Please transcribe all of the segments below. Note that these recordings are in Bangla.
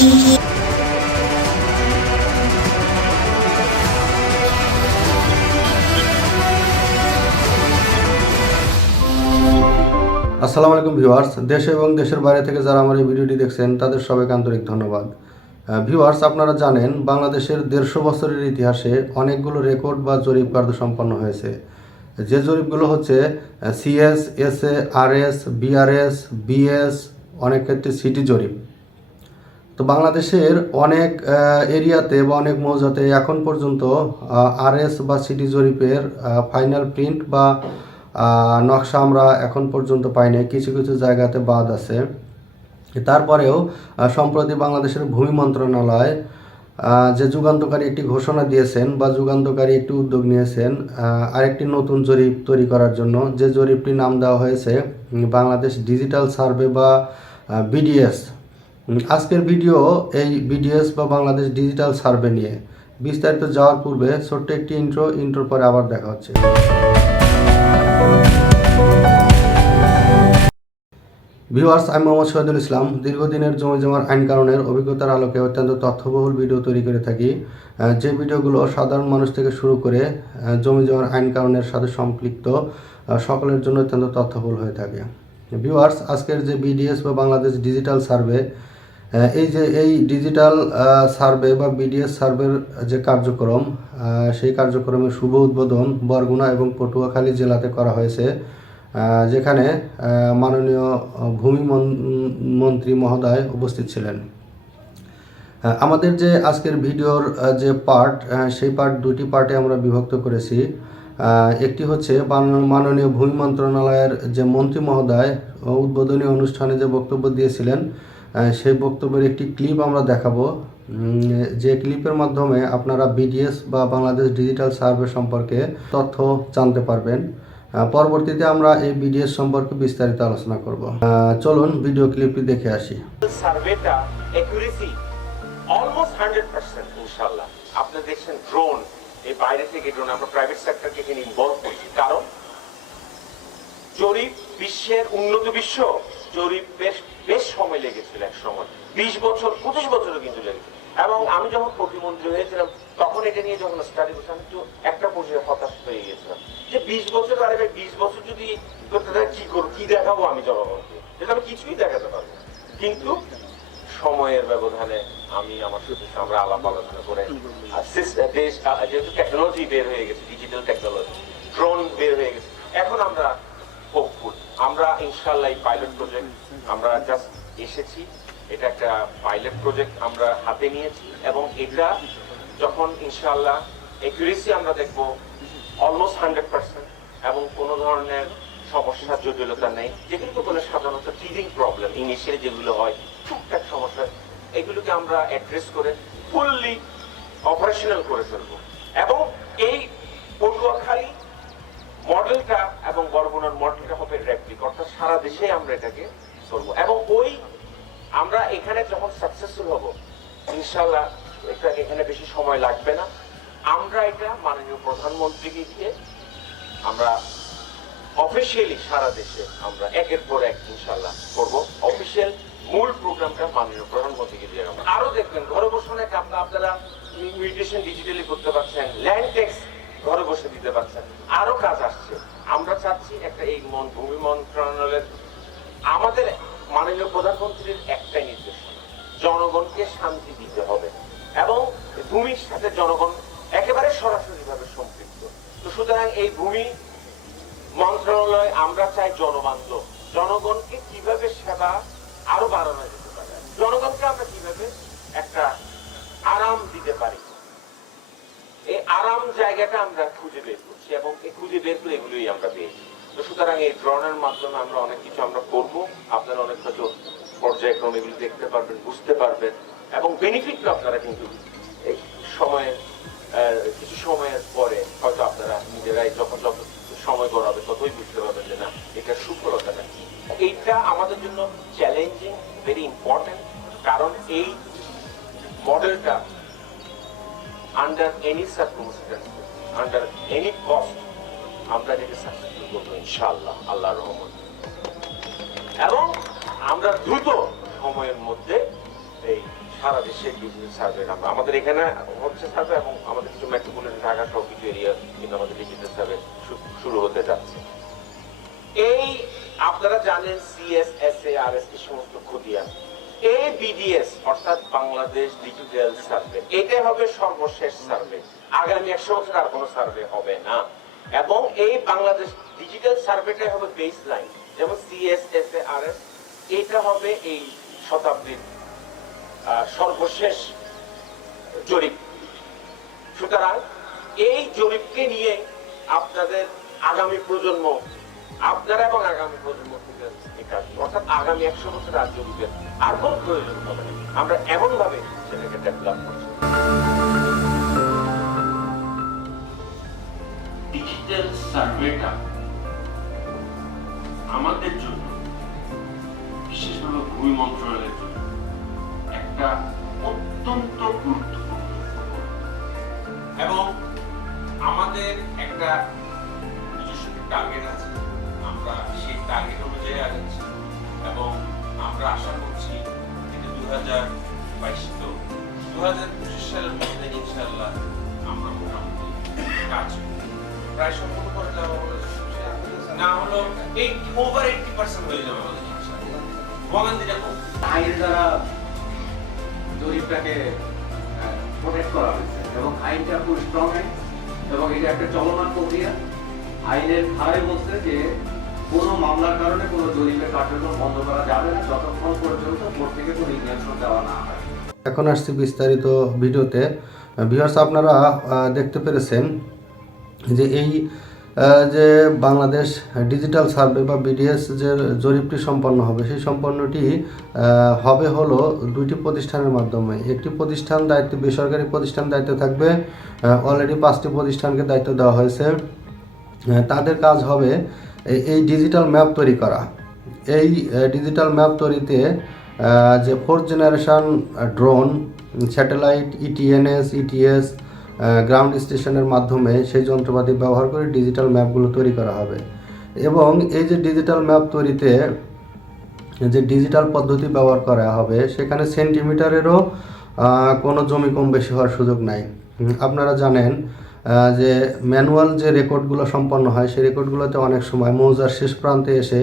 আসসালামু আলাইকুম ভিউয়ার্স, দেশে এবং দেশের বাইরে থেকে যারা আমার এই ভিডিওটি দেখছেন তাদের সবাইকে আন্তরিক ধন্যবাদ। ভিউয়ার্স, আপনারা জানেন বাংলাদেশের 150 বছরের ইতিহাসে অনেকগুলো রেকর্ড বা জরিপ কার্য সম্পন্ন হয়েছে। যে জরিপগুলো হচ্ছে CS, SA, RS, BRS, BS, অনেক ক্ষেত্রে সিটি জরিপ। তো বাংলাদেশের অনেক এরিয়াতে বা অনেক মৌজাতে এখন পর্যন্ত আরএস বা সিটি জরিপের ফাইনাল প্রিন্ট বা নকশা আমরা এখন পর্যন্ত পাই নাই, কিছু কিছু জায়গাতে বাদ আছে। তারপরেও সম্প্রতি বাংলাদেশের ভূমি মন্ত্রণালয় যে যুগান্তকারী একটি ঘোষণা দিয়েছেন বা যুগান্তকারী একটি উদ্যোগ নিয়েছেন আরেকটি নতুন জরিপ তৈরি করার জন্য, যে জরিপটির নাম দেওয়া হয়েছে বাংলাদেশ ডিজিটাল সার্ভে বা বিডিএস। আজকের ভিডিও এই বিডিএস বা বাংলাদেশ ডিজিটাল সার্ভে নিয়ে। বিস্তারিত যাওয়ার পূর্বে ছোট্ট একটি ইন্ট্রোর পরে আবার দেখা হচ্ছে। ভিউয়ার্স, আমি মোহাম্মদ শহীদুল ইসলাম। দীর্ঘদিনের জমি জমার আইন কানুনের অভিজ্ঞতার আলোকে অত্যন্ত তথ্যবহুল ভিডিও তৈরি করে থাকি, যে ভিডিওগুলো সাধারণ মানুষ থেকে শুরু করে জমি জমার আইন কানুনের সাথে সম্পৃক্ত সকলের জন্য অত্যন্ত তথ্যবহুল হয়ে থাকে। ভিউয়ার্স, আজকের যে বিডিএস বা বাংলাদেশ ডিজিটাল সার্ভে, এই ডিজিটাল সার্ভে বা বিডিএস সার্ভের যে কার্যক্রম, সেই কার্যক্রমের শুভ উদ্বোধন বরগুনা এবং পটুয়াখালী জেলাতে করা হয়েছে, যেখানে মাননীয় ভূমি মন্ত্রী মহোদয় উপস্থিত ছিলেন। আমাদের যে আজকের ভিডিওর যে পার্ট, সেই দুটি পার্টে আমরা বিভক্ত করেছি। একটি হচ্ছে মাননীয় ভূমি মন্ত্রণালয়ের যে মন্ত্রী মহোদয় উদ্বোধনী অনুষ্ঠানে যে বক্তব্য দিয়েছিলেন, সেই বক্তব্যের একটি ক্লিপ আমরা দেখাবো, যে ক্লিপের মাধ্যমে আপনারা বিডিএস বা বাংলাদেশ ডিজিটাল সার্ভে সম্পর্কে তথ্য জানতে পারবেন। পরবর্তীতে আমরা এই বিডিএস সম্পর্কে বিস্তারিত আলোচনা করব। চলুন ভিডিও ক্লিপটি দেখে আসি। সার্ভেটা অ্যাকুরেসি অলমোস্ট 100% ইনশাআল্লাহ। আপনি দেখছেন ড্রোন, এই বাইরে থেকে ড্রোন, আমরা প্রাইভেট সেক্টরকে এখানে ইনভলভ করছি, কারণ জরিপ বিশ্বের উন্নত বিশ্ব জরিপ বেশ সময় লেগেছিল, এক সময় 20 বছর 25 বছরও কিন্তু লেগেছিল। এবং আমি যখন প্রতিমন্ত্রী হয়েছিলাম তখন এটা নিয়ে যখন স্টাডি করছিলাম, একটু একটা পর্যায়ে হতাশ হয়ে গেছিলাম যে 20 বছর, আরে ভাই 20 বছর যদি কি করবো, কি দেখাবো আমি জনগণকে, যেটা আমি কিছুই দেখাতে পারবো। কিন্তু সময়ের ব্যবধানে আমি আমার সাথে আমরা আলাপ আলোচনা করে দেশ যেহেতু টেকনোলজি বের হয়ে গেছে, ডিজিটাল টেকনোলজি, ড্রোন বের হয়ে গেছে, এখন আমরা হোপফুল। আমরা ইনশাআল্লাহ এই পাইলট প্রজেক্ট আমরা জাস্ট এসেছি, এটা একটা পাইলট প্রজেক্ট আমরা হাতে নিয়েছি, এবং এটা যখন ইনশাআল্লাহ অ্যাকুরেসি আমরা দেখবো অলমোস্ট 100%, এবং কোনো ধরনের সমস্যা জটিলতা নেই, যেগুলো বলে সাধারণত টিজিং প্রবলেম ইনিশিয়ালি যেগুলো হয়, টুকটাক সমস্যা, এগুলোকে আমরা অ্যাড্রেস করে ফুললি অপারেশনাল করে ফেলবো। এবং এই পটুয়াখালী মডেলটা এবং বরগুনার মডেলটা হবে রেপ্লিক, অর্থাৎ সারা দেশে আমরা এটাকে করবো। এবং আমরা এখানে যখন সাকসেসফুল হব ইনশাআল্লাহ, এখানে বেশি সময় লাগবে না। আমরা এটা মাননীয় প্রধানমন্ত্রীকে দিয়ে আমরা অফিসিয়ালি সারা দেশে আমরা একের পর এক ইনশাআল্লাহ করব। অফিসিয়াল মূল প্রোগ্রামটা মাননীয় প্রধানমন্ত্রীকে দিয়ে আমরা আরো দেখবেন ঘরে বসে অনেক আপনারা মিউটেশন ডিজিটালি করতে পারছেন, ল্যান্ড ট্যাক্স ঘরে বসে দিতে পারছেন, আরো কাজ আসছে। আমরা চাচ্ছি একটা এই ভূমি মন্ত্রণালয়ের আমাদের মাননীয় প্রধানমন্ত্রীর একটাই নির্দেশ, জনগণকে শান্তি দিতে হবে, এবং ভূমির সাথে জনগণ একেবারে সরাসরি ভাবে সম্পৃক্ত। তো সুতরাং এই ভূমি মন্ত্রণালয় আমরা চাই জনবান্ধব, জনগণকে কিভাবে সেবা আরো বাড়ানো যেতে পারে, জনগণকে আমরা কিভাবে একটা আরাম দিতে পারি, এই আরাম জায়গাটা আমরা খুঁজে বের করছি, এবং এই খুঁজে বের করে এগুলোই আমরা পেয়েছি। তো সুতরাং এই ড্রোনের মাধ্যমে আমরা অনেক কিছু আমরা করবো, আপনারা অনেক হয়তো পর্যায়ক্রমে এগুলো দেখতে পারবেন, বুঝতে পারবেন, এবং বেনিফিটটা আপনারা কিন্তু এই সময়ে কিছু সময়ের পরে হয়তো আপনারা নিজেরাই যখন যত সময় গড়াবে ততই বুঝতে পারবেন যে না, এটা সফলতাটা কি। এইটা আমাদের জন্য চ্যালেঞ্জিং, ভেরি ইম্পর্টেন্ট, কারণ এই মডেলটা under any circumstance, under any cost আমরা এটাকে সাকসেসফুল করবো ইনশাআল্লাহ, আল্লাহর রহমত। এবং আমরা দ্রুত সময়ের মধ্যে এই সারা দেশে ডিজিটাল সার্ভে নাম্বার আমাদের এখানে হচ্ছে সার্ভে, এবং আমাদের কিছু মেট্রোপলিটন ঢাকা সহ কিছু এরিয়া কিন্তু আমাদের ডিজিটাল সার্ভে শুরু হতে যাচ্ছে। এই আপনারা জানেন CSSARS এই সমস্ত খতিয়ান, এই BDS অর্থাৎ বাংলাদেশ ডিজিটাল সার্ভে, এটাই হবে সর্বশেষ সার্ভে। আগামী 100 বছর আর কোনো সার্ভে হবে না, এবং এই বাংলাদেশ ডিজিটাল সার্ভেটাই হবে বেস লাইন। যেমন CSSARS এটা হবে এই শতাব্দীর সর্বশেষ জরিপ। সুতরাং এই জরিপকে নিয়ে আপনাদের আগামী প্রজন্ম, আপনারা এবং আগামী প্রজন্ম থেকে অর্থাৎ আগামী 100 বছর আর জরিপের আর কোন প্রয়োজন হবে না। আমরা এমন ভাবে সেটাকে ডেভেলপ করছি। ডিজিটাল সার্ভেটা আমাদের জন্য, বিশেষভাবে ভূমি মন্ত্রণালয়ের জন্য একটা অত্যন্ত গুরুত্বপূর্ণ, এবং আমাদের একটা নিজস্ব টার্গেট আছে। আমরা সেই টার্গেট অনুযায়ী আগাচ্ছি, এবং আমরা আশা করছি এটা 2022 তো 2025 সালের মধ্যে ইনশাআল্লাহ আমরা মোটামুটি কাজ প্রায় সম্পূর্ণ করে যাবো, না হলো ওভার 80% হয়ে যাবে আমাদের ইনশাআল্লাহ। ভোগান্তিটা কম। আইনের দ্বারা জরিপটাকে প্রোটেক্ট করা হয়েছে, এবং আইনটা খুব স্ট্রং আইন, এবং এটা একটা চলমান প্রক্রিয়া। আইনের ধারায় বলছে যে কোনো মামলার কারণে কোনো জরিপের কার্যক্রম বন্ধ করা যাবে না যতক্ষণ পর্যন্ত কোর্ট থেকে কোনো ইনজাংশন দেওয়া না হয়। এখন আসছি বিস্তারিত ভিডিওতে। ভিউয়ার্স, আপনারা দেখতে পেরেছেন যে এই যে বাংলাদেশ ডিজিটাল সার্ভে বা BDS যে জরিপটি সম্পন্ন হবে, সেই সম্পন্নটি হবে হলো দুইটি প্রতিষ্ঠানের মাধ্যমে। একটি প্রতিষ্ঠান দায়িত্ব, বেসরকারি প্রতিষ্ঠান দায়িত্ব থাকবে, অলরেডি 5টি প্রতিষ্ঠানকে দায়িত্ব দেওয়া হয়েছে। তাদের কাজ হবে এই ডিজিটাল ম্যাপ তৈরি করা। এই ডিজিটাল ম্যাপ তৈরিতে যে 4th generation drone, satellite, ETNS, ETS, ground স্টেশনের মাধ্যমে সেই যন্ত্রপাতি ব্যবহার করে ডিজিটাল ম্যাপগুলো তৈরি করা হবে। এবং এই যে ডিজিটাল ম্যাপ তৈরিতে যে ডিজিটাল পদ্ধতি ব্যবহার করা হবে, সেখানে সেন্টিমিটারেরও কোনো জমি কম বেশি হওয়ার সুযোগ নাই। আপনারা জানেন যে ম্যানুয়াল যে রেকর্ডগুলো সম্পন্ন হয়, সেই রেকর্ডগুলোতে অনেক সময় মৌজার শেষ প্রান্তে এসে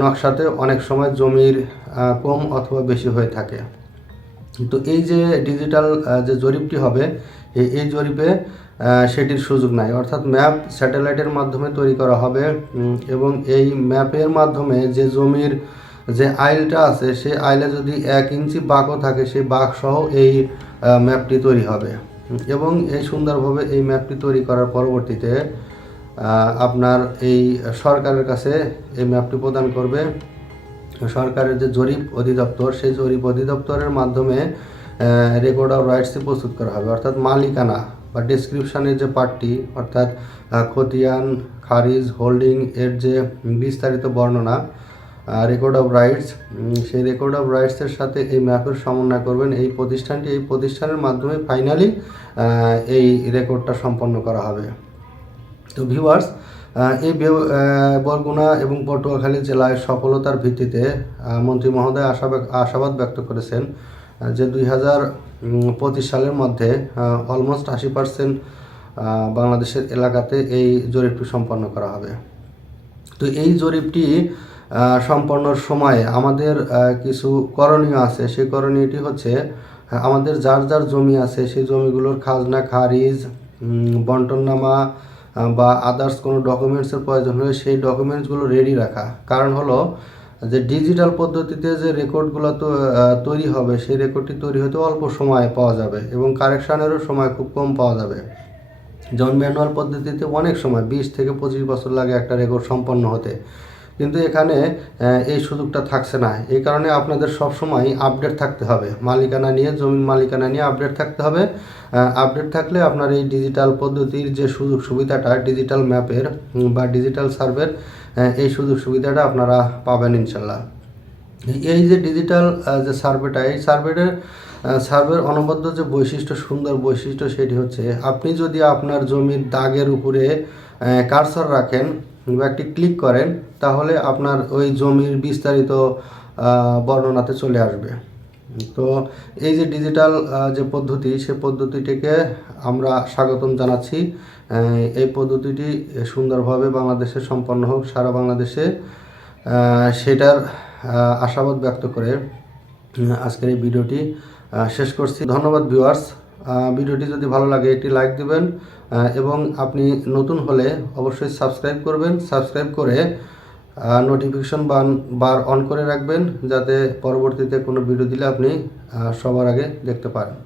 নকশাতে অনেক সময় জমির কম অথবা বেশি হয়ে থাকে। তো এই যে ডিজিটাল যে জরিপটি হবে, এই জরিপে সেটির সুযোগ নাই। অর্থাৎ ম্যাপ স্যাটেলাইটের মাধ্যমে তৈরি করা হবে, এবং এই ম্যাপের মাধ্যমে যে জমির যে আইলটা আছে, সেই আইলে যদি 1 ইঞ্চি বাঁকও থাকে, সেই বাঁক সহ এই ম্যাপটি তৈরি হবে। এবং এই সুন্দরভাবে এই ম্যাপটি তৈরি করার পরবর্তীতে আপনার এই সরকারের কাছে এই ম্যাপটি প্রদান করবে সরকারের যে জরিপ অধিদপ্তর, সেই জরিপ অধিদপ্তরের মাধ্যমে রেকর্ড অফ রাইটসটি প্রস্তুত করা হবে। অর্থাৎ মালিকানা বা ডেসক্রিপশানের যে পার্টটি, অর্থাৎ খতিয়ান, খারিজ, হোল্ডিং এর যে বিস্তারিত বর্ণনা, রেকর্ড অফ রাইটস, সেই রেকর্ড অফ রাইটসের সাথে এই ম্যাপের সমন্বয় করবেন এই প্রতিষ্ঠানটি। এই প্রতিষ্ঠানের মাধ্যমে ফাইনালি এই রেকর্ডটা সম্পন্ন করা হবে। তো ভিউয়ার্স, এই বরগুনা এবং পটুয়াখালী জেলায় সফলতার ভিত্তিতে মন্ত্রী মহোদয় আশাবাদ ব্যক্ত করেছেন যে 2025 সালের মধ্যে অলমোস্ট 80% বাংলাদেশের এলাকাতে এই জরিপটি সম্পন্ন করা হবে। তো এই জরিপটি সম্পন্নর সময়ে আমাদের কিছু করণীয় আছে। সেই করণীয়টি হচ্ছে আমাদের যার যার জমি আছে, সেই জমিগুলোর খাজনা খারিজ, বন্টননামা বা আদার্স কোনো ডকুমেন্টসের প্রয়োজন হলে সেই ডকুমেন্টসগুলো রেডি রাখা। কারণ হলো যে ডিজিটাল পদ্ধতিতে যে রেকর্ডগুলো তৈরি হবে, সেই রেকর্ডটি তৈরি হতে অল্প সময় পাওয়া যাবে, এবং কারেকশানেরও সময় খুব কম পাওয়া যাবে। যেমন ম্যানুয়াল পদ্ধতিতে অনেক সময় 20 থেকে 25 বছর লাগে একটা রেকর্ড সম্পন্ন হতে, কিন্তু এখানে এই সুযোগটা থাকছে না। এই কারণে আপনাদের সব সময় আপডেট থাকতে হবে, মালিকানা নিয়ে, জমির মালিকানা নিয়ে আপডেট থাকতে হবে। আপডেট থাকলে আপনার এই ডিজিটাল পদ্ধতির যে সুযোগ সুবিধাটা, ডিজিটাল ম্যাপের বা ডিজিটাল সার্ভের, এই সুযোগ সুবিধাটা আপনারা পাবেন ইনশাল্লাহ। এই যে ডিজিটাল যে সার্ভেটা, এই সার্ভের অনবদ্য যে বৈশিষ্ট্য, সুন্দর বৈশিষ্ট্য, সেটি হচ্ছে আপনি যদি আপনার জমির দাগের উপরে কার্সর রাখেন বা একটি ক্লিক করেন, তাহলে আপনার ওই জমির বিস্তারিত বর্ণনাতে চলে আসবে। তো এই যে ডিজিটাল যে পদ্ধতি, সে পদ্ধতিটিকে আমরা স্বাগতম জানাচ্ছি। এই পদ্ধতিটি সুন্দরভাবে বাংলাদেশে সম্পন্ন হোক, সারা বাংলাদেশে, সেটার আশাবাদ ব্যক্ত করে আজকের এই ভিডিওটি শেষ করছি। ধন্যবাদ ভিউয়ার্স। ভিডিওটি যদি ভালো লাগে একটি লাইক দিবেন, এবং আপনি নতুন হলে অবশ্যই সাবস্ক্রাইব করবেন। সাবস্ক্রাইব করে নোটিফিকেশন বার অন করে রাখবেন, যাতে পরবর্তীতে কোনো ভিডিও দিলে আপনি সবার আগে দেখতে পারেন।